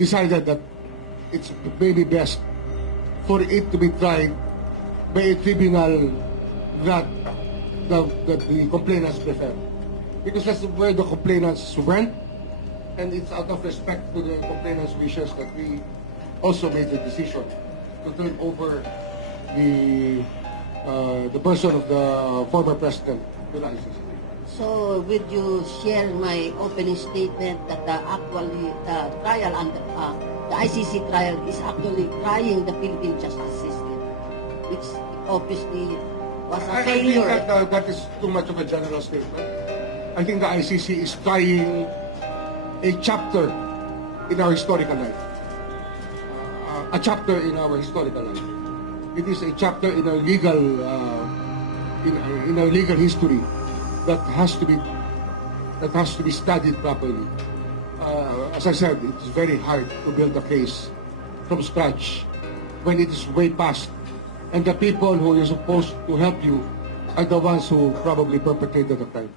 decided that it's maybe best for it to be tried by a tribunal that the complainants prefer. Because that's where the complainants went, and it's out of respect to the complainants' wishes that we also made the decision to turn over the person of the former president to the ICC. So, would you share my opening statement that the trial and the ICC trial is actually trying the Philippine justice system, which obviously was a failure? I think that is too much of a general statement. I think the ICC is trying a chapter in our historical life. A chapter in our historical life. It is a chapter in our legal in our legal history that has to be studied properly. As I said, it's very hard to build a case from scratch when it is way past, and the people who are supposed to help you are the ones who probably perpetrated the crime.